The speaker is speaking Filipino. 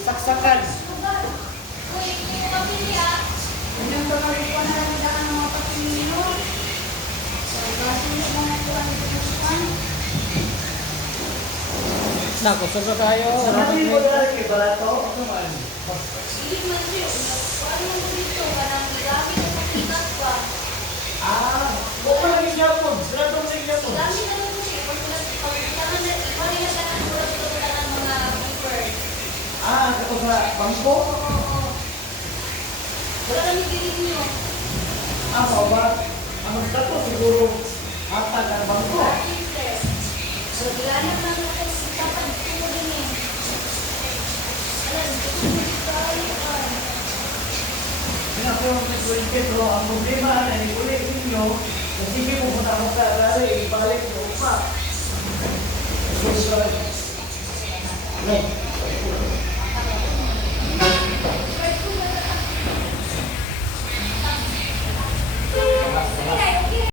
Saksakan. Yung pagkakit ko na lang daan ng mga patimino. Kasi yung mga kuwan ng kuwan. Naku, sagot tayo. Sabi mo na rin kay Barato. Ano man? Ah, kato sa bangko. Ah, pa ba? Ang dato siguro atag ang bangko. Kaya ko yung nagkulitin, pero ang problema na ikulit ninyo, kasi hindi mo punta mo sa lari, ibalik mo pa. So, so, no.